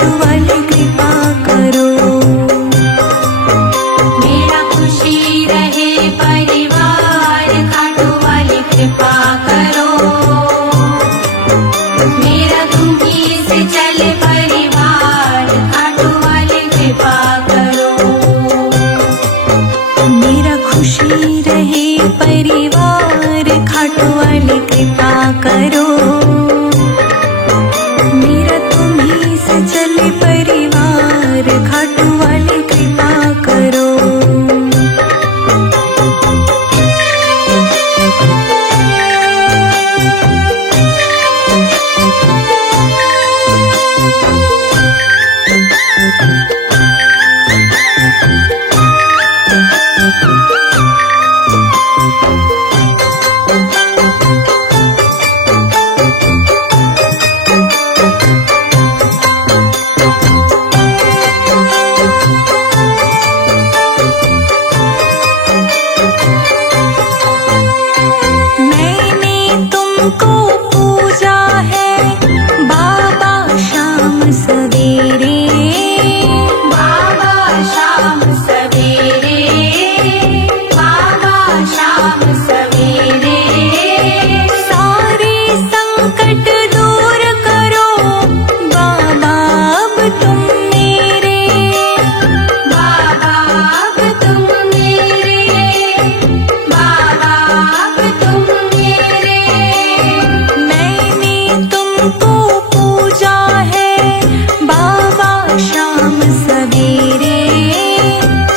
खाटू वाले कृपा करो। मेरा खुशी रहे परिवार, खाटू वाले कृपा करो। मेरा तुम्हीं से चले परिवार, खाटू वाले कृपा करो। मेरा खुशी रहे परिवार, खाटू वाले कृपा करो। मेरा तुम्हीं से चले परिवार, खाटू वाले कृपा करो। मैंने तुमको पूजा है बाबा शाम सवेरे, बाबा शाम सवेरे, बाबा शाम सवेरे। सारे संकट दूर करो बाबा अब तुम मेरे। बाबा अब तुम मेरे, बाबा अब तुम मेरे। मैंने तुमको पूजा है बाबा शाम सवेरे,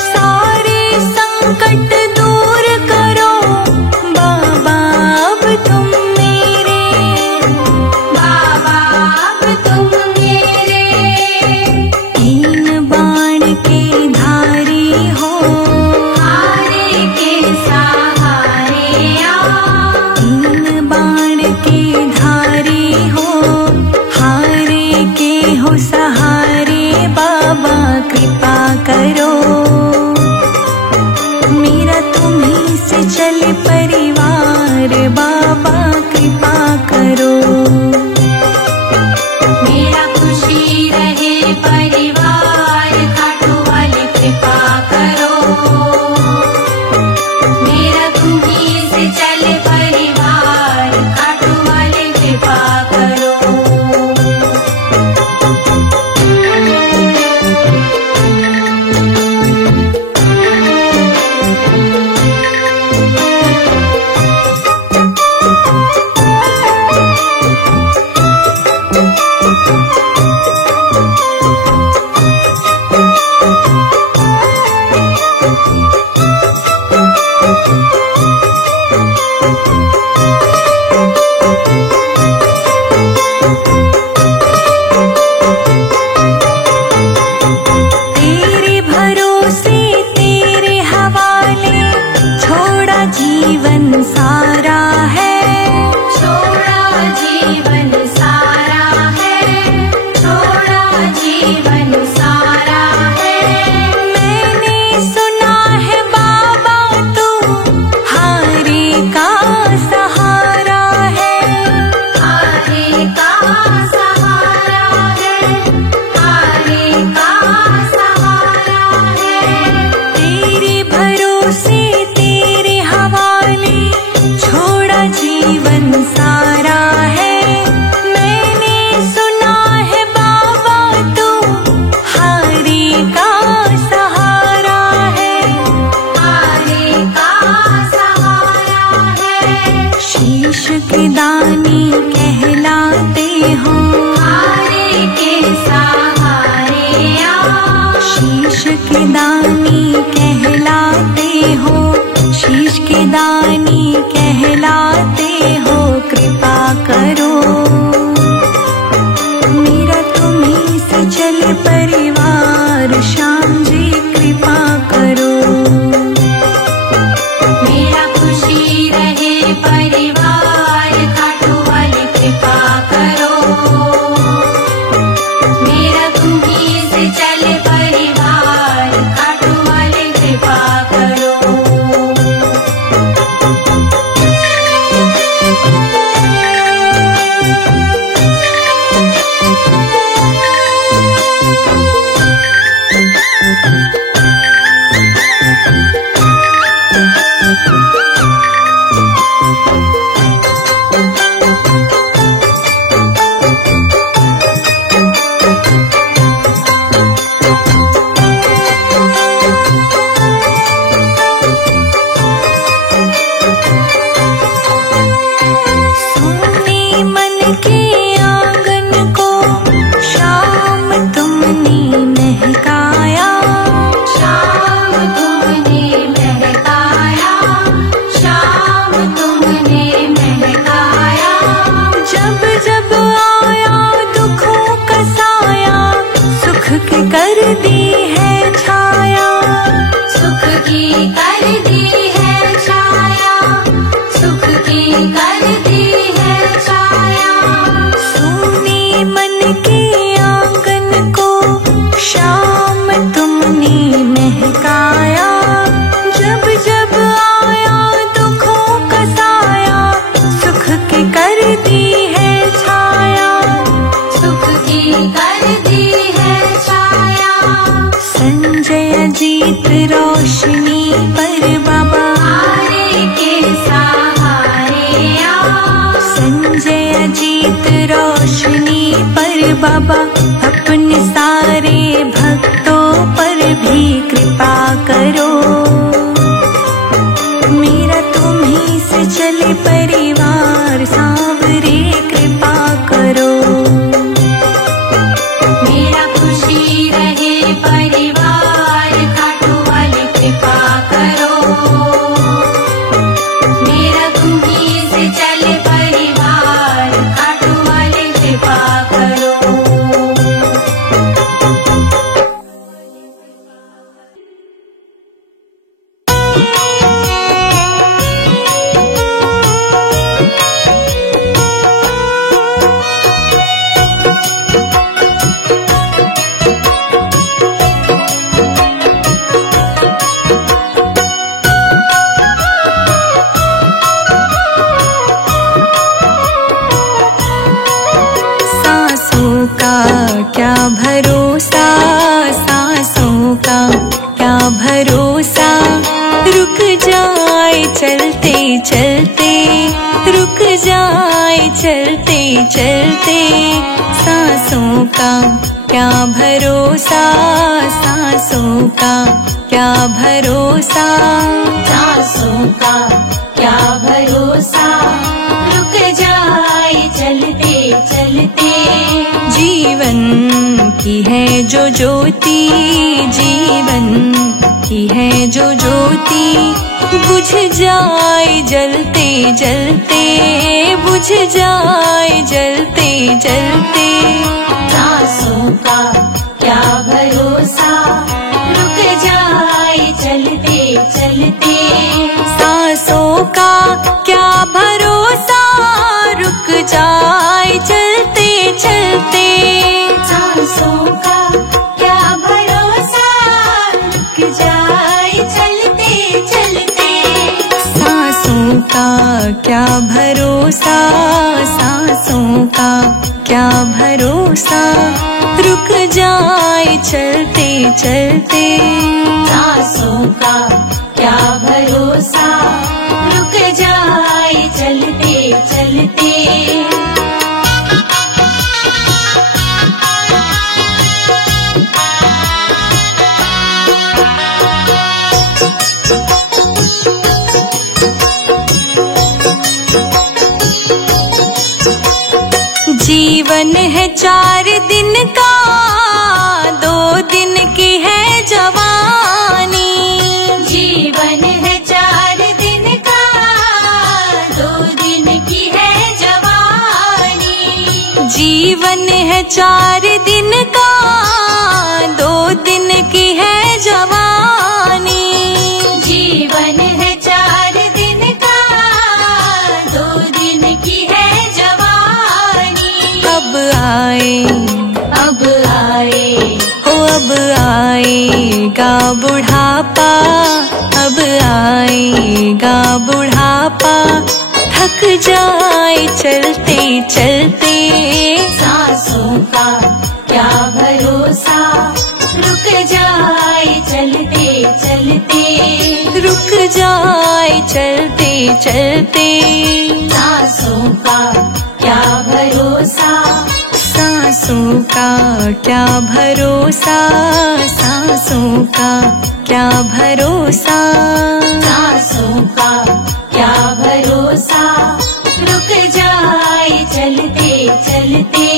सारे संकट दूर करो बाबा अब तुम मेरे। बाबा अब तुम मेरे। तीन बाण के धारी हो हारे के सहारे आओ, तीन बाण के धारी हो, हारे के हो सहारे बाबा कृपा करो। मेरा तुम्हीं से चले परिवार, बाबा कृपा करो। मेरा खुशी रहे परिवार, खाटू वाले कृपा करो। मेरा तुम्हीं से चले परिवार, खाटू वाले कृपा करो। तेरे भरोसे तेरे हवाले छोड़ा जीवन सारा है। छोड़ा जीवन सारा है, छोड़ा जीवन सारा है। मैंने सुना है बाबा तू हारे का सहारा है। हारे का सहारा है, हारे का सहारा है। तेरे भरोसे तेरे हवाले छोड़ा जीवन सारा है। मैंने सुना है बाबा तू हारे का सहारा है। हारे का सहारा है। शीश के दानी कहलाते हो, हारे के सहारे आओ, शीश के दानी कहलाते हो, शीश के दानी कहलाते हो कृपा करो। मेरा तुम्हीं से चले परिवार, श्याम जी कृपा करो। मेरा खुशी रहे परिवार, खाटू वाले कृपा करो। मेरा तुम्हीं से चले परिवार, कर दी है छाया, सुख की कर दी है छाया, सुख की कर दी है छाया। सोने मन के आंगन को शाम तुमने महकाया, जब जब आया दुखों का साया, सुख की कर दी है छाया, सुख की कर दी है छाया। संजय जीत रोशनी पर बाबा हारे के सहारे आ, संजय जीत रोशनी पर बाबा अपने सारे भक्तों पर भी कृपा करो। मेरा तुम्हीं से चले परिवार सांवरे कृपा करो। मेरा खुशी रहे परिवार खाटू वाले कृपा करो। मेरा तुम्हीं से चले परिवार खाटू वाले कृपा करो। सांसों का क्या भरोसा, सांसों का क्या भरोसा, रुक जाए चलते चलते, रुक जाए चलते चलते। सांसों का क्या भरोसा, सांसों का क्या भरोसा, सांसों का क्या भरोसा, रुक जाए चलते चलते। जीवन की है जो ज्योति, जीवन की है जो ज्योति, बुझ जाए जलते जलते, बुझ जाए जलते जलते। सांसों का क्या भरोसा, रुक जाए चलते चलते। सांसों का क्या भरोसा, रुक जाए चलते चलते। सांसों का क्या भरोसा, रुक जाए चलते चलते। सांसों का क्या भरोसा, सांसों का क्या भरोसा, रुक जाए चलते चलते। सांसों का क्या भरोसा, रुक जाए चलते चलते। जीवन है 4 दिन का, 2 दिन की है जवानी। जीवन है 4 दिन का, 2 दिन की है जवानी। जीवन है 4 दिन का, 2 दिन की है जवानी। जीवन है 4 दिन का, 2 दिन की है जवानी। अब आए, अब आए, हो अब आएगा बुढ़ापा, अब आएगा बुढ़ापा, थक जाए चलते चलते। सांसों का क्या भरोसा, रुक जाए चलते चलते। रुक जाए चलते चलते। सांसों का क्या भरोसा, सांसों का क्या भरोसा, सांसों का क्या भरोसा। सांसों का क्या भरोसा, रुक जाए चलते चलते।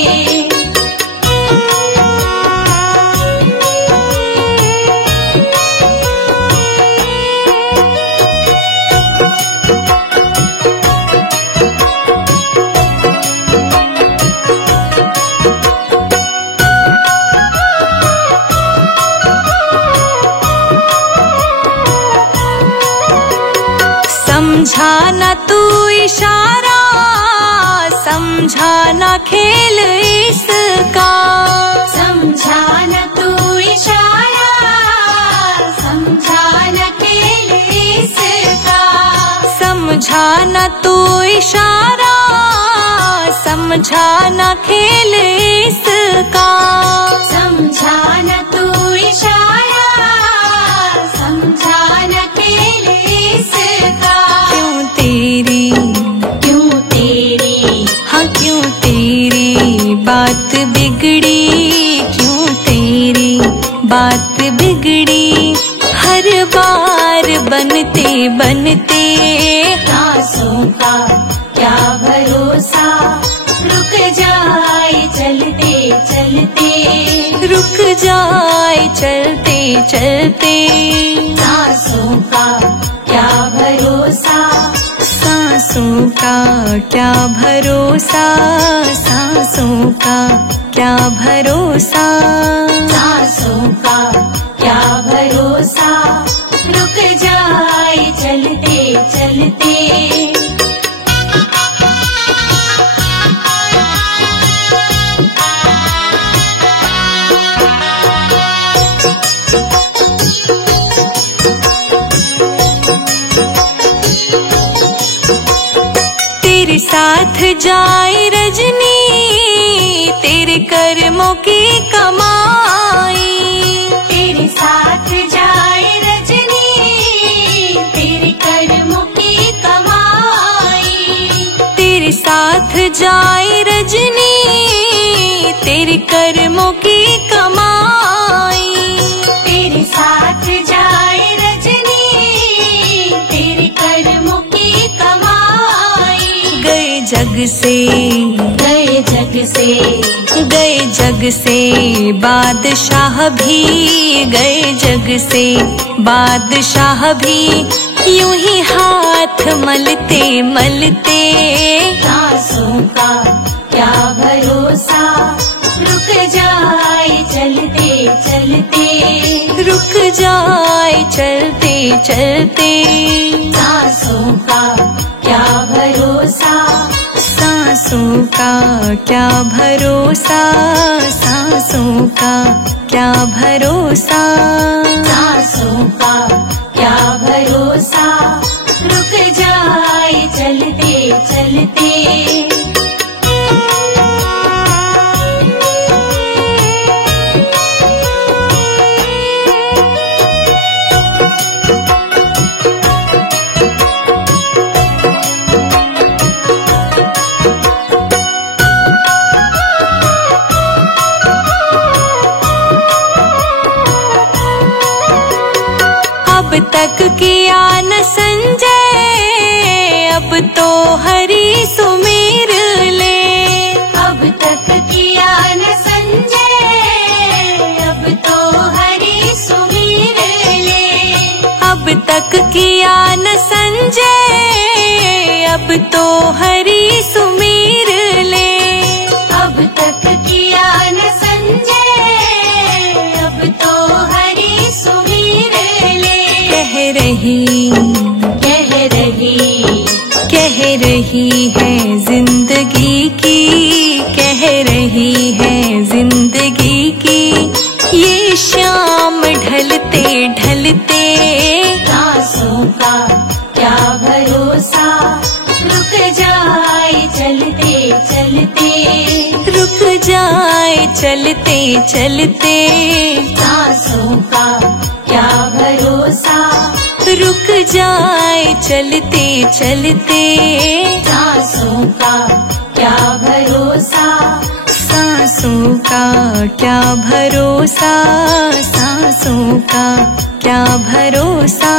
समझा न तू इशारा, समझा न खेल इसका। समझा न तू इशारा, समझा न खेल इसका। समझा न तू इशारा, समझा न खेल इसका। समझा न तू इशारा, समझा न खेल इसका। क्यों तेरी हाँ क्यों तेरी बात बिगड़ी, क्यों तेरी बात बिगड़ी। हर बार बनते बनते सांसों का क्या भरोसा, रुक जाए चलते चलते। रुक जाए चलते चलते। सांसों का क्या भरोसा, सांसों का क्या भरोसा, सांसों का क्या भरोसा। सांसों का क्या भरोसा, रुक जाए चलते चलते। तेरे साथ जाए रजनी, तेरे कर्मों की कमाई। तेरे साथ जाए रजनी, तेरे कर्मों की कमाई। तेरे साथ जाए रजनी, तेरे कर्मों की कमाई। तेरे साथ जाए रजनी, तेरे कर्मों की कमाई। गए जग से, गए जग से, गए जग से बादशाह भी, गए जग से बादशाह भी। यूं ही हाथ मलते मलते। सांसों का क्या भरोसा, रुक जाए चलते चलते। रुक जाए चलते चलते। सांसों का क्या भरोसा, सांसों का क्या भरोसा, सांसों का क्या भरोसा। सांसों का क्या भरोसा, रुक जाए चलते चलते। अब तक किया न संजय, अब तो हरि सुमिर ले। अब तक किया न संजय, अब तो हरि सुमिर ले। अब तक किया न संजय, अब तो हरि सुमिर ले। अब तक किया न संजय, अब तो हरि सुमिर ले। कह रही, कह रही है जिंदगी की, कह रही है जिंदगी की। ये शाम ढलते ढलते। सांसों का क्या भरोसा, रुक जाए चलते चलते। रुक जाए चलते चलते। सांसों का क्या भरोसा, रुक जाए चलते चलते। सांसों का क्या भरोसा, सांसों का क्या भरोसा, सांसों का क्या भरोसा।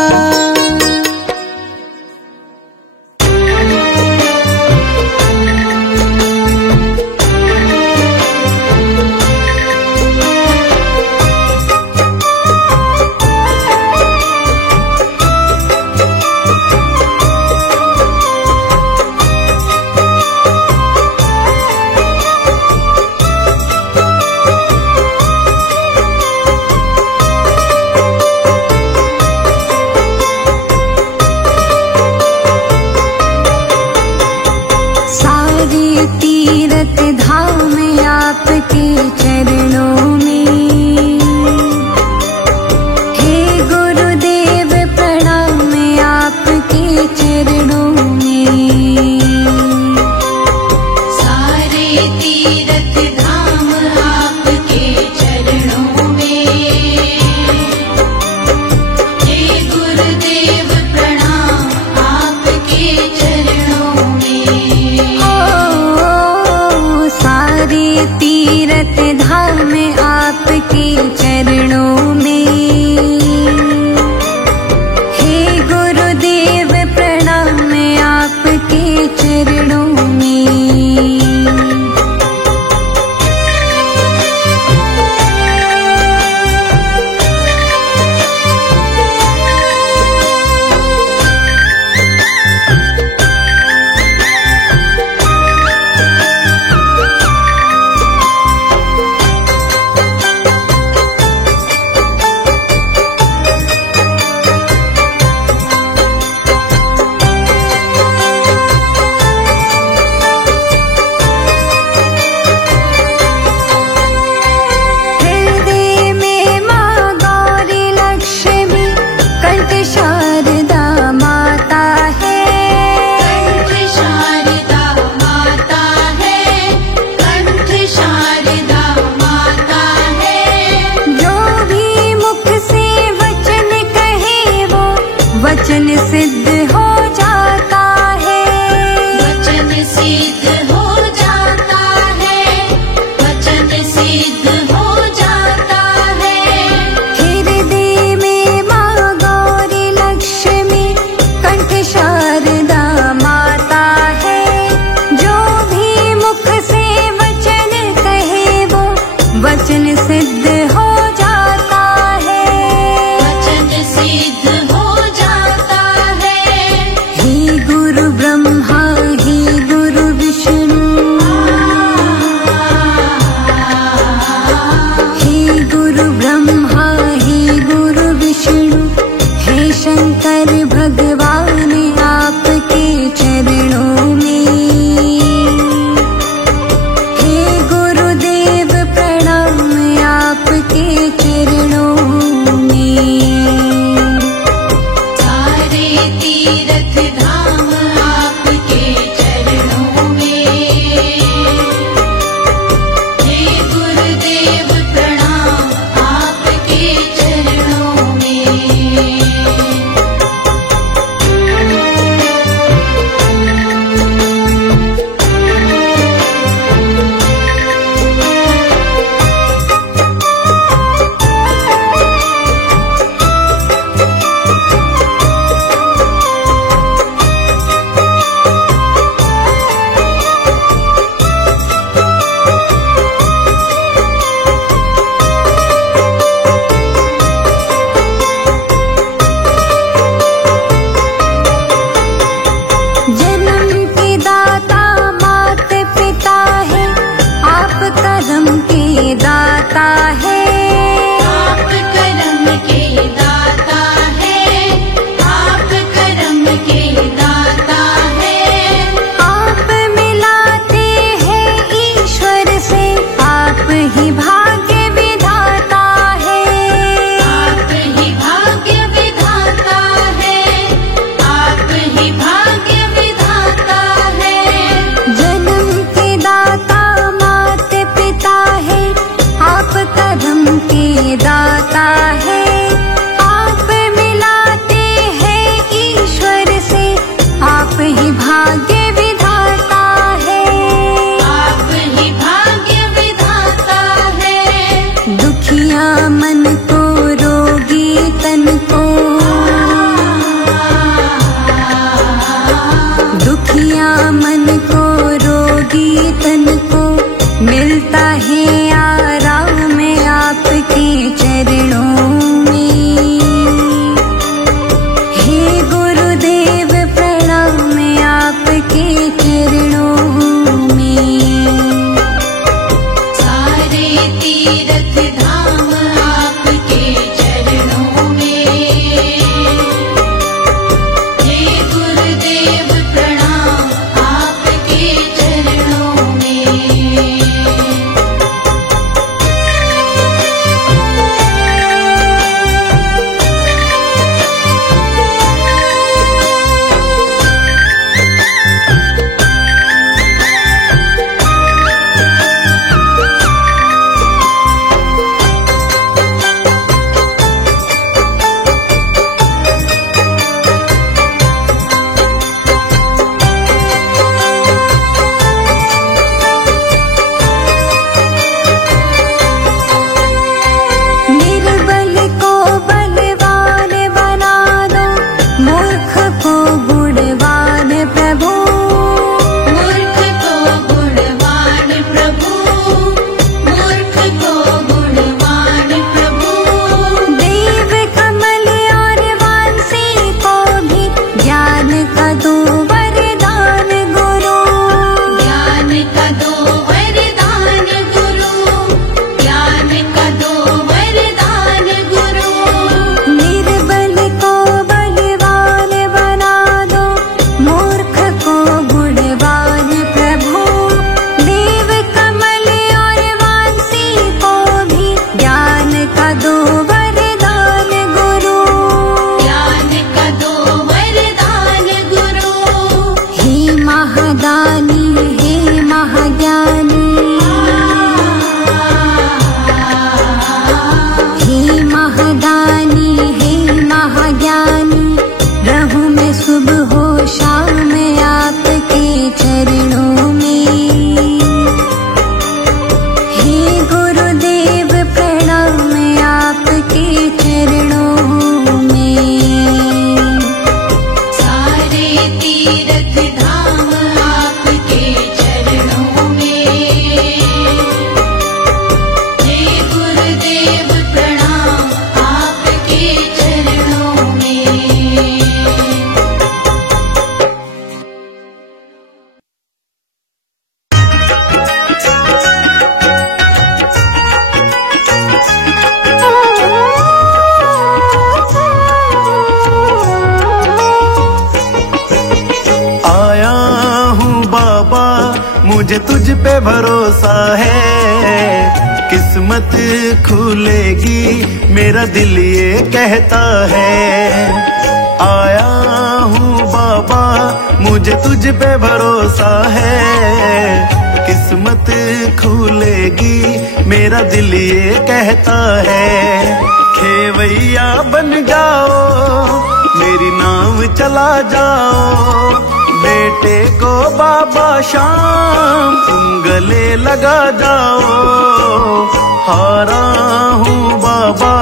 गुरु ब्रह्मा हे गुरु विष्णु हे शंकर भगवान आपके चरणों में। हे गुरुदेव प्रणाम आपके चरणों में। सारे तीर्थ धाम आपके चरणों में। हे गुरुदेव प्रणाम आपके चरणों में। जन्म के दाता मात पिता है आप करम के दाता है। आप करम के दाता है। आप करम के दाता है। आप मिलाते हैं ईश्वर से आप ही भाग्य विधाता है। आप ही भाग्य विधाता है। आप ही भाग्य विधाता है। जन्म के दाता मात पिता है आप करम के दाता है। आप मिलाते हैं ईश्वर से आप ही भाग्य विधाता है। आप ही भाग्य विधाता है। दुखिया मन को रोगी तन को दुखिया मन को रोगी तन को मिलता है आराम आपके चरणों में। हे गुरुदेव प्रणाम आपके चरणों में। सारे तीर्थ धाम आपके मुझे तुझ पे भरोसा है। किस्मत खुलेगी मेरा दिल ये कहता है। आया हूँ बाबा मुझे तुझ पे भरोसा है। किस्मत खुलेगी मेरा दिल ये कहता है। खेवैया बन जाओ मेरी नाव चला जाओ। बेटे को बाबा शाम तुम गले लगा जाओ। हारा हूँ बाबा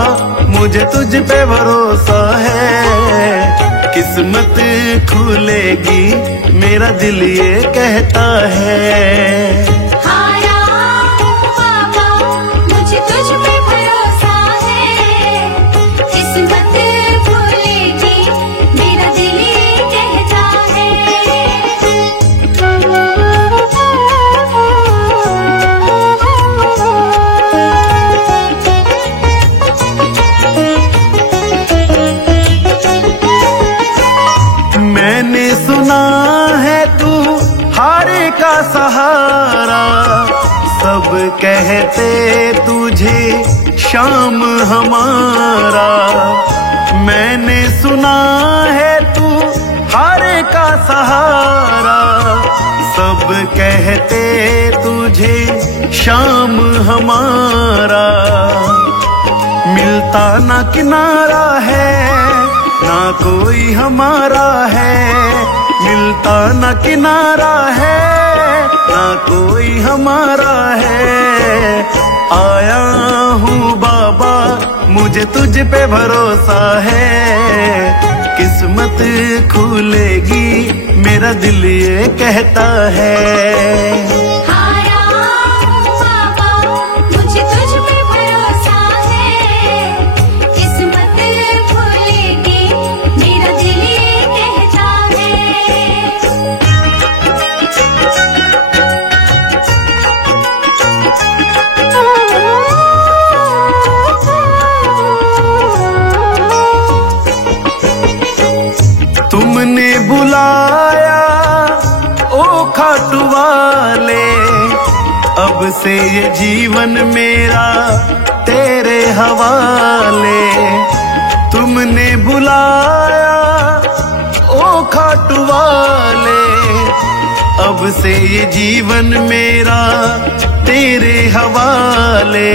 मुझे तुझ पे भरोसा है। किस्मत खुलेगी मेरा दिल ये कहता है। हारा हूँ बाबा मुझे तुझ पे भरोसा है। किस्मत खुलेगी मेरा दिल ये कहता मैंने सुना है तू हारे का सहारा। सब कहते तुझे शाम हमारा। मैंने सुना है तू हारे का सहारा। सब कहते तुझे शाम हमारा। मिलता ना किनारा है ना कोई हमारा है। मिलता ना किनारा है ना कोई हमारा है। आया हूँ बाबा मुझे तुझ पे भरोसा है। किस्मत खुलेगी मेरा दिल ये कहता है। तुमने बुलाया ओ खाटू वाले। अब से ये जीवन मेरा तेरे हवाले। तुमने बुलाया ओ खाटू वाले। अब से ये जीवन मेरा तेरे हवाले।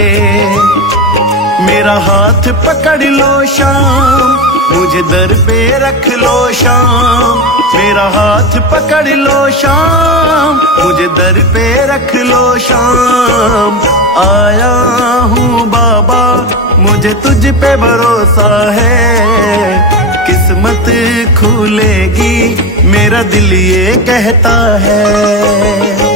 मेरा हाथ पकड़ लो शाम मुझे दर पे रख लो शाम। मेरा हाथ पकड़ लो शाम मुझे दर पे रख लो शाम। आया हूँ बाबा मुझे तुझ पे भरोसा है। किस्मत खुलेगी मेरा दिल ये कहता है।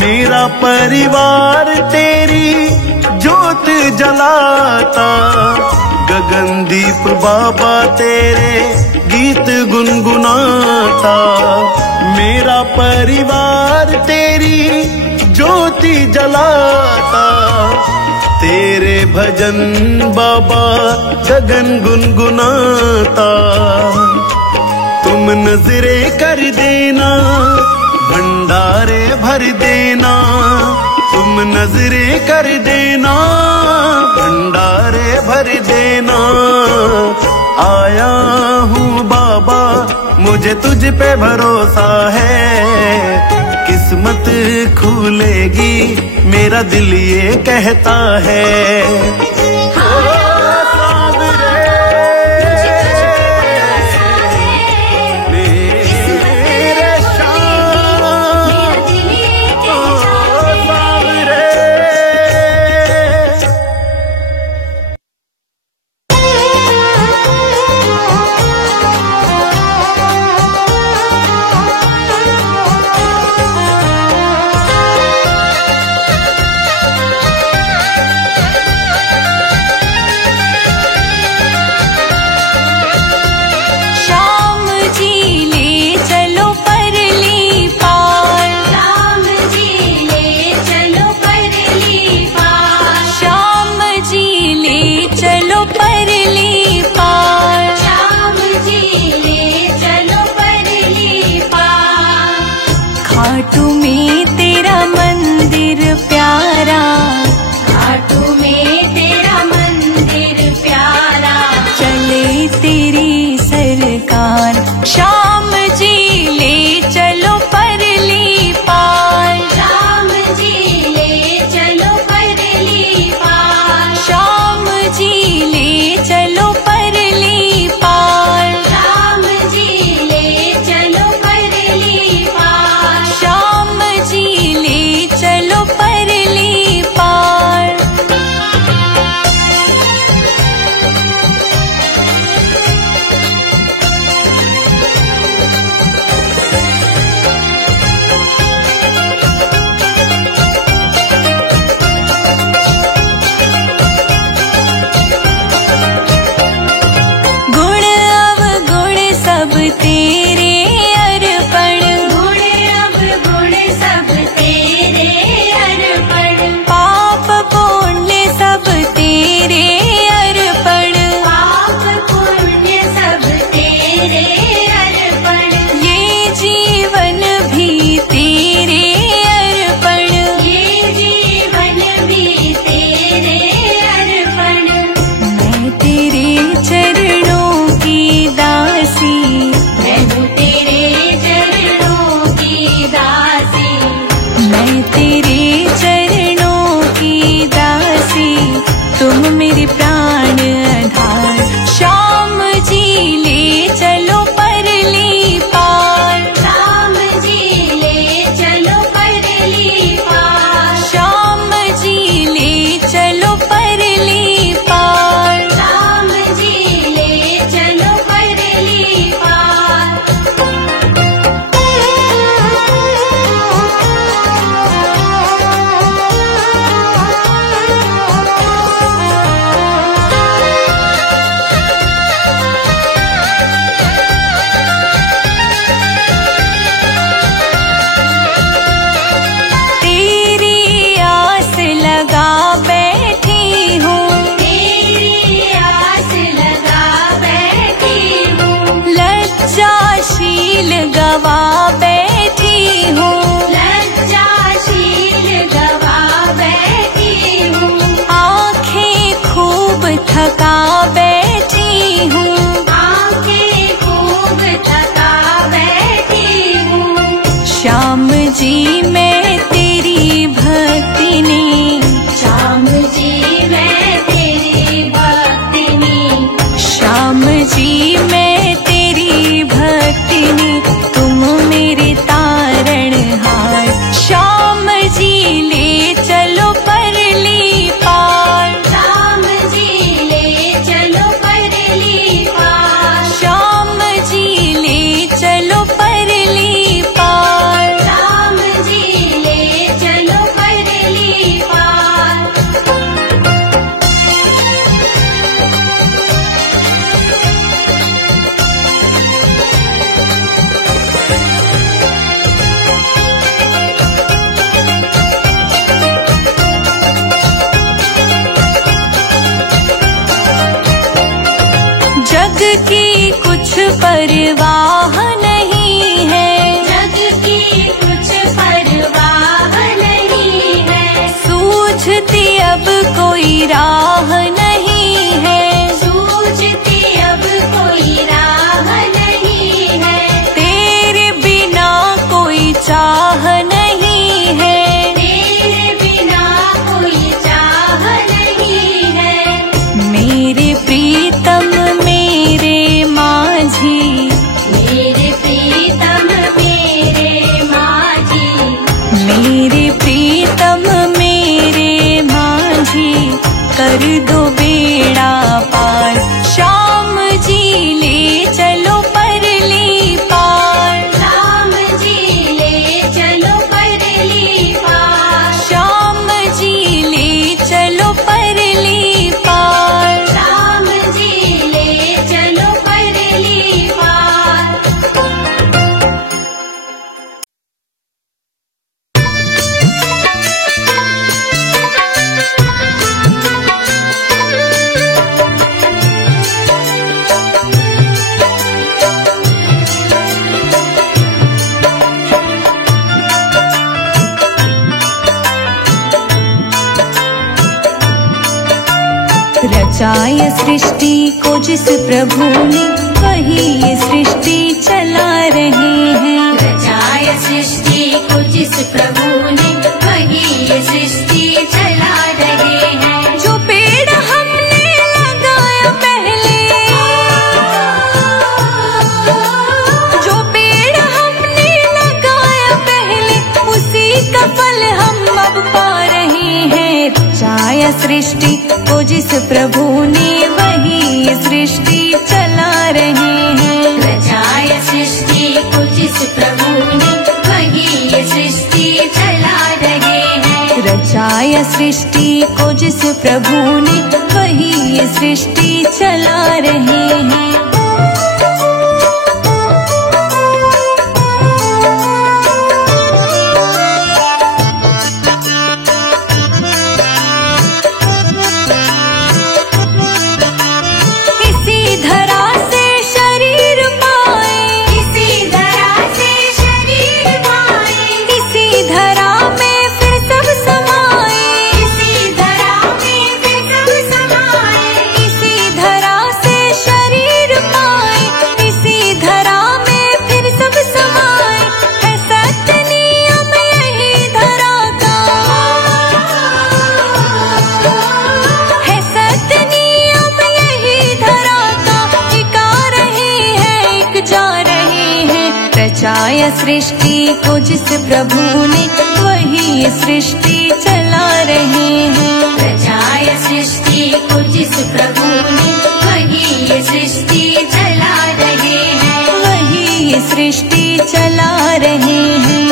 मेरा परिवार तेरी जोत जलाता। गगनदीप बाबा तेरे गीत गुनगुनाता। मेरा परिवार तेरी ज्योति जलाता। तेरे भजन बाबा गगन गुनगुनाता। तुम नजरे कर देना भंडारे भर देना। तुम नजरे कर देना भंडारे भर देना। आया हूँ बाबा मुझे तुझ पे भरोसा है। किस्मत खुलेगी मेरा दिल ये कहता है। गवा बैठी हूँ, लज्जाशील गवा बैठी हूँ, आँखें खूब थका बैठी हूँ, आँखें खूब थका बैठी हूँ। श्याम जी मैं तेरी भक्ति ने, श्याम जी मैं तेरी भक्ति में, श्याम जी मैं तेरी भक्ति ने, तुम मेरे तारणहार। श्याम जी ले चलो परली पार, श्याम जी ले चलो परली पार, श्याम जी ले चलो परली पार। श्याम जी ले चलो परली पार। जग की कुछ परवाह नहीं है, जग की कुछ परवाह नहीं है, सूझती अब कोई राह नहीं है, सूझती अब कोई राह नहीं है, तेरे बिना कोई चाह नहीं है, तेरे बिना कोई चाह नहीं है। मेरे प्रीतम मेरे माझी, मेरे प्रीतम मेरे माझी, मेरे प्रीतम मेरे माझी, कर दो बेड़ा पार। श्याम जी ले चलो परली पार, श्याम जी ले चलो परली पार, श्याम जी ले चलो परली पार। श्याम जी ले चलो परली पार। रचाय सृष्टि को जिस प्रभु ने, वही ये सृष्टि चला रहे हैं। रचाय सृष्टि को जिस प्रभु ने, वही ये सृष्टि चला रहे हैं। जो पेड़ हमने लगाया पहले, जो पेड़ हमने लगाया पहले, उसी का फल हम अब पा रहे हैं। रचाया सृष्टि को जिस प्रभु ने, वही ये सृष्टि चला रहे हैं। रचाय सृष्टि को जिस प्रभु ने, वही ये सृष्टि चला रहे हैं। रचाया सृष्टि को जिस प्रभु ने, वही ये सृष्टि चला रहे हैं। इसी धरा से शरीर पाए, इसी धरा से शरीर पाए, इसी धरा में फिर सब समाए, इसी धरा में फिर सब समाए, इसी धरा से शरीर पाए, इसी धरा में फिर सब समाए। है सत्य नियम यही धरा का, है सत्य नियम यही धरा का, एक आ रहे हैं एक जा रहे हैं। रचाया सृष्टि को जिस प्रभु ने, वही ये सृष्टि चला रहे हैं। रचाय सृष्टि को जिस प्रभु ने, वही ये सृष्टि चला रहे हैं। वही ये सृष्टि चला रहे हैं।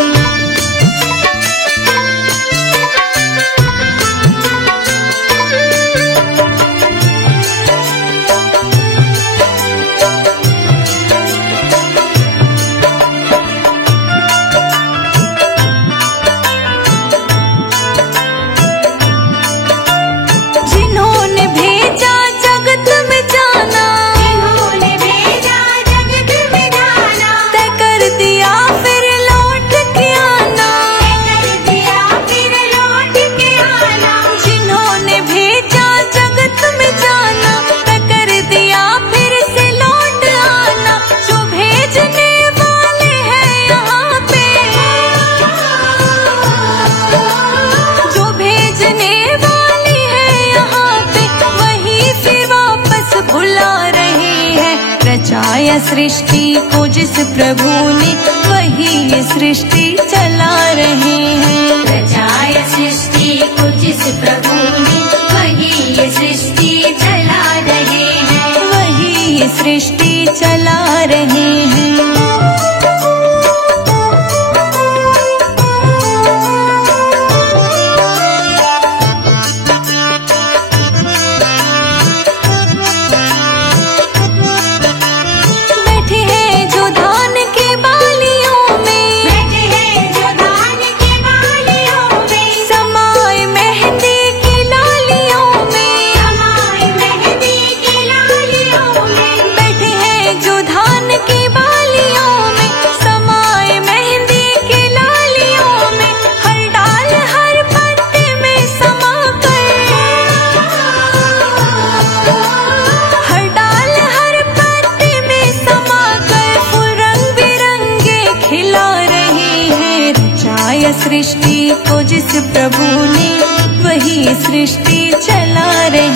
दिया सृष्टि को जिस प्रभु ने, वही ये सृष्टि चला रहे हैं। रचाया सृष्टि को जिस प्रभु ने, वही ये सृष्टि चला रहे हैं। वही ये सृष्टि चला रहे हैं। सृष्टि को जिस प्रभु ने, वही सृष्टि चला रहे